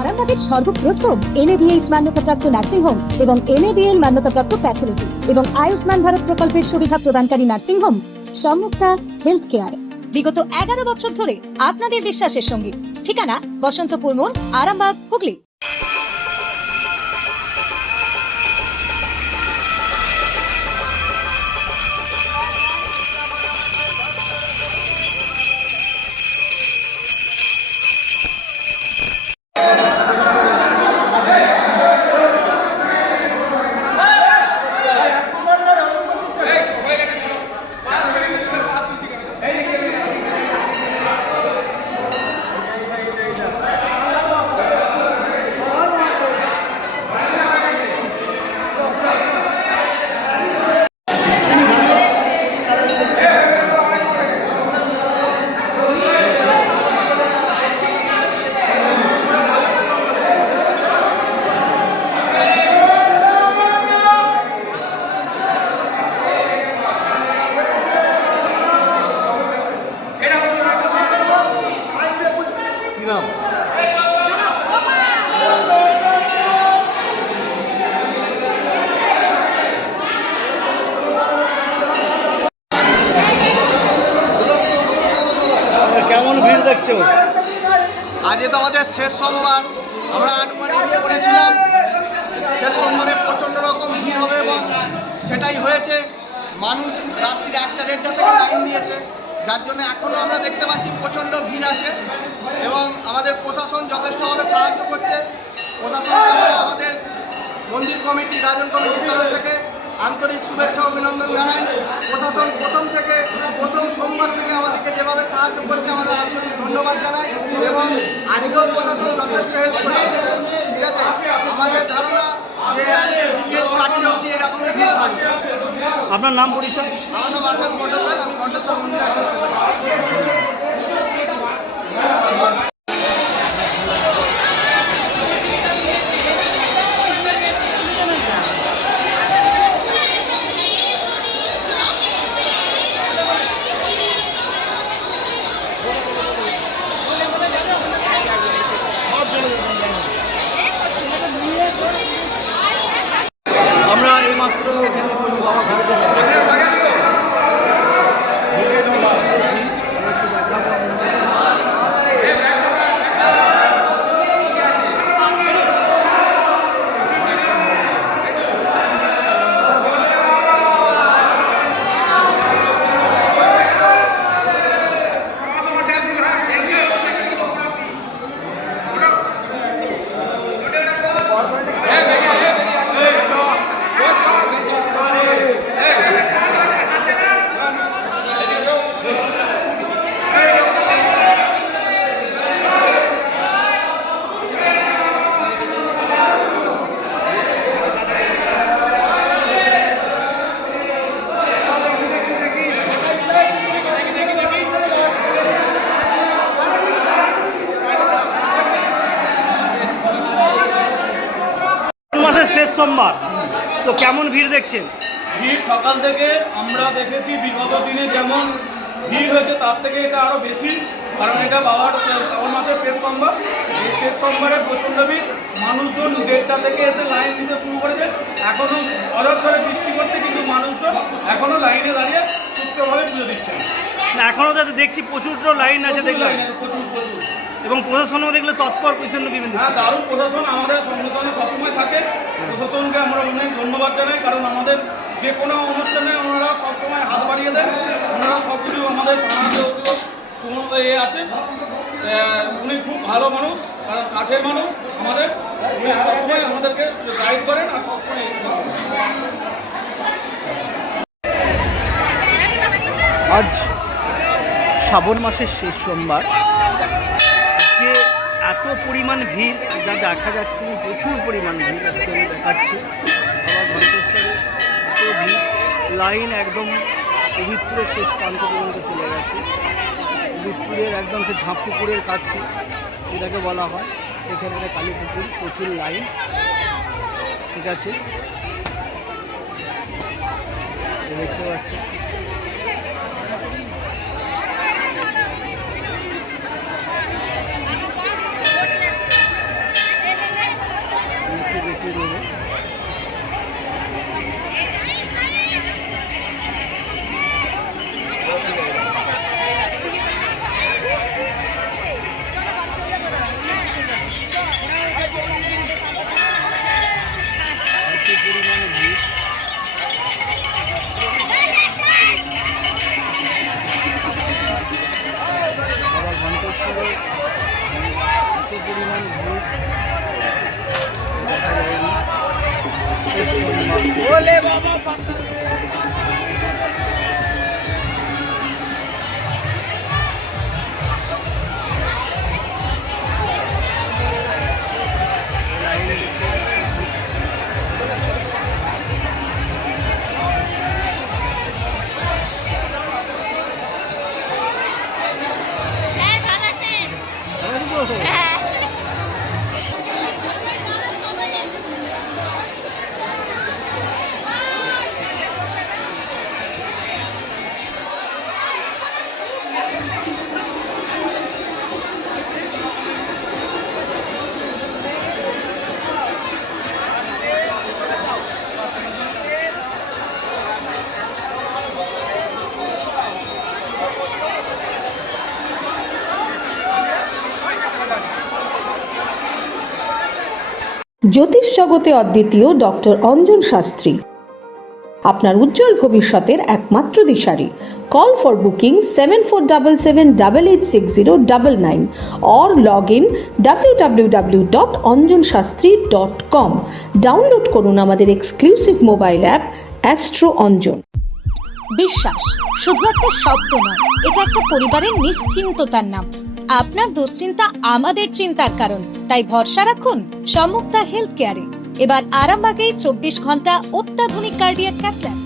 আরামবাগের সর্বপ্রথম NABH মান্যতাপ্রাপ্ত nursing home এবং NABL মান্যতাপ্রাপ্ত প্যাথোলজি এবং আয়ুষ্মান ভারত প্রকল্পের সুবিধা প্রদানকারী নার্সিং হোম সম্মুক্তা হেলথ কেয়ার। বিগত 11 বছর ধরে আপনাদের বিশ্বাসের সঙ্গী। ঠিকানা বসন্তপুর মোড়, আরামবাগ, হুগলি। কেমন ভিড় দেখছো? আজ তো আমাদের শেষ সোমবার, আমরা আনুমানিক করেছিলাম শেষ সোমবারে প্রচণ্ড রকম ভিড় হবে এবং সেটাই হয়েছে। মানুষ রাত্রি 1টা-1:30 থেকে লাইন দিয়েছে, যার জন্য এখনও আমরা দেখতে পাচ্ছি প্রচণ্ড ভিড় আছে এবং আমাদের প্রশাসন যথেষ্টভাবে সাহায্য করছে। প্রশাসনকে আমরা আমাদের মন্দির কমিটি, রাজন কমিটির তরফ থেকে আন্তরিক শুভেচ্ছা অভিনন্দন জানাই। প্রশাসন প্রথম সোমবার থেকে আমাদেরকে যেভাবে সাহায্য করছে আমাদের আন্তরিক ধন্যবাদ জানাই এবং আজকেও প্রশাসন যথেষ্ট হেল্প করছে। ঠিক আছে, আমাদের ধারণা যে আজকে বিকেল 4টা অবধি এরকমই ভিড় থাকবে। আপনার নাম পরিচয়? আমার নাম আকাশ মন্ডল, আমি ঘণ্টেশ্বর মন্দির একজন সেবক। আমরা এইমাত্র এখানে বাবা সাথে শেষ সোমবার, তো কেমন ভিড় দেখছেন? ভিড় সকাল থেকে আমরা দেখেছি বিগত দিনে যেমন ভিড় হয়েছে তার থেকে এটা আরও বেশি, কারণ এটা বাবার শ্রাবণ মাসের শেষ সোমবার। এই শেষ সোমবারে প্রচণ্ড ভিড়, মানুষজন 1:30 থেকে এসে লাইন দিতে শুরু করেছে। এখনও অঝরঝরে বৃষ্টি করছে কিন্তু মানুষজন এখনও লাইনে দাঁড়িয়ে সুষ্ঠুভাবে পুজো দিচ্ছে না, এখনও যাতে দেখছি প্রচুর লাইন আছে, দেখলাম প্রচুর এবং প্রশাসনও দেখলে তৎপর প্রচণ্ড বিভিন্ন। হ্যাঁ, দারুণ প্রশাসন আমাদের সঙ্গে সঙ্গে সবসময় থাকে। প্রশাসনকে আমরা অনেক ধন্যবাদ জানাই, কারণ আমাদের যে কোনো অনুষ্ঠানে ওনারা সবসময় হাত বাড়িয়ে দেন। ওনারা সব কিছু আমাদের পাড়াতে আছে, উনি খুব ভালো মানুষ, কারণ কাছের মানুষ আমাদের, উনি সবসময় আমাদেরকে গাইড করেন আর সবসময় আজ শ্রাবণ মাসের শেষ সোমবার, আজকে এত পরিমাণ ভিড় যা দেখা যাচ্ছে, প্রচুর পরিমাণ ভিড় আজকে আমি দেখাচ্ছি। আবার ঘণ্টেশ্বরে এত ভিড়, লাইন একদম পবিত্রের শেষ প্রান্ত পর্যন্ত চলে গেছে। পবিত্রের একদম সে ঝাঁপুকুরের কাছে যেটাকে বলা হয়, সেখানে কালীপুকুর, প্রচুর লাইন। ঠিক আছে, দেখতে পাচ্ছি দেখিয়ে দেবো। এত পরিমাণ ভিড়। আবার ঘণ্টেশ্বরে এত পরিমাণ ভিড় দেখা যায়নি। শেষ সোমবার। লাইন দেখতে ভালো তো? জ্যোতিষ জগতে অদ্বিতীয় ডক্টর অঞ্জন শাস্ত্রী আপনার উজ্জ্বল ভবিষ্যতের একমাত্র দিশারি। Call for booking 7477886099 or log in www.anjanshastri.com। Download করুন আমাদের exclusive mobile app Astro Anjan. বিশ্বাস শুধু একটা শব্দ নয়, এটা একটা পরিবারের নিশ্চিন্ততার নাম। আপনার দুশ্চিন্তা আমাদের চিন্তার কারণ, তাই ভরসা রাখুন সম্মুক্তা হেলথ কেয়ারে। এবার আরামবাগে 24 ঘন্টা অত্যাধুনিক কার্ডিয়াক ক্যাথল্যাব।